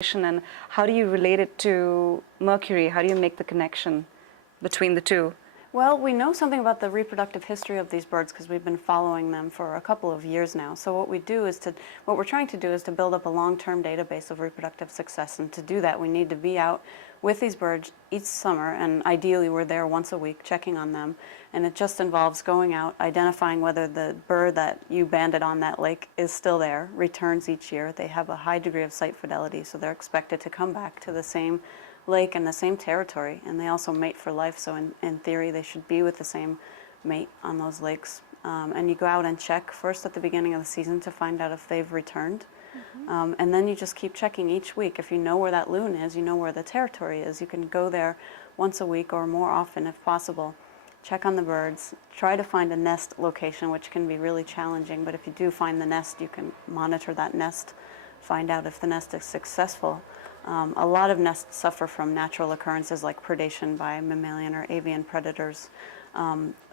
and how do you relate it to mercury? How do you make the connection between the two? Well, we know something about the reproductive history of these birds because we've been following them for a couple of years now. So what we're trying to do is to build up a long-term database of reproductive success. And to do that, we need to be out with these birds each summer, and ideally we're there once a week checking on them. And it just involves going out, identifying whether the bird that you banded on that lake is still there, returns each year. They have a high degree of site fidelity, so they're expected to come back to the same lake and the same territory, and they also mate for life, so in theory they should be with the same mate on those lakes. And you go out and check first at the beginning of the season to find out if they've returned. And then you just keep checking each week. If you know where that loon is, you know where the territory is, you can go there once a week or more often if possible. Check on the birds, try to find a nest location, which can be really challenging, but if you do find the nest, you can monitor that nest, find out if the nest is successful. A lot of nests suffer from natural occurrences like predation by mammalian or avian predators.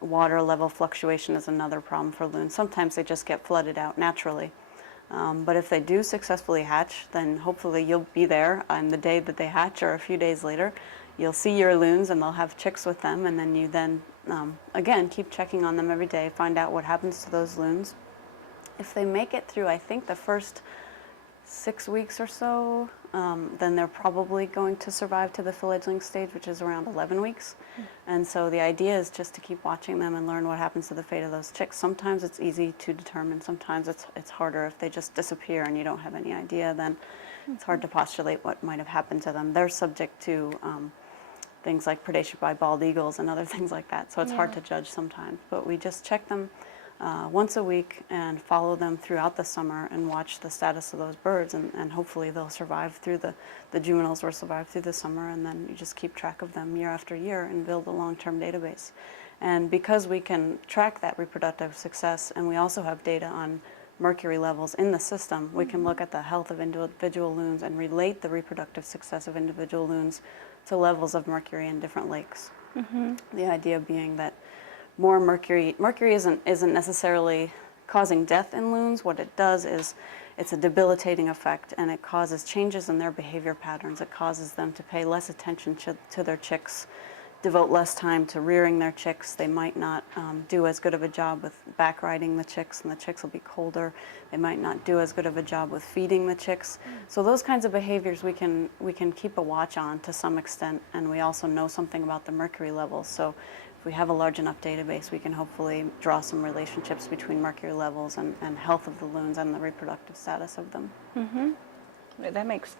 Water level fluctuation is another problem for loons. Sometimes they just get flooded out naturally. But if they do successfully hatch, then hopefully you'll be there on the day that they hatch or a few days later. You'll see your loons and they'll have chicks with them, and then you again, keep checking on them every day, find out what happens to those loons. If they make it through, I think, the first 6 weeks or so, then they're probably going to survive to the fledgling stage, which is around 11 weeks. And so the idea is just to keep watching them and learn what happens to the fate of those chicks. Sometimes it's easy to determine, sometimes it's harder. If they just disappear and you don't have any idea, then it's hard to postulate what might have happened to them. They're subject to things like predation by bald eagles and other things like that, so it's hard to judge sometimes. But we just check them once a week and follow them throughout the summer and watch the status of those birds, and hopefully they'll survive through the juveniles will survive through the summer, and then you just keep track of them year after year and build a long-term database. And because we can track that reproductive success, and we also have data on mercury levels in the system, we can look at the health of individual loons and relate the reproductive success of individual loons to levels of mercury in different lakes. The idea being that more mercury isn't necessarily causing death in loons. What it does is it's a debilitating effect, and it causes changes in their behavior patterns. It causes them to pay less attention to their chicks, devote less time to rearing their chicks. They might not do as good of a job with back riding the chicks, and the chicks will be colder. They might not do as good of a job with feeding the chicks. So those kinds of behaviors we can keep a watch on to some extent, and we also know something about the mercury levels. So if we have a large enough database, we can hopefully draw some relationships between mercury levels and health of the loons and the reproductive status of them. That makes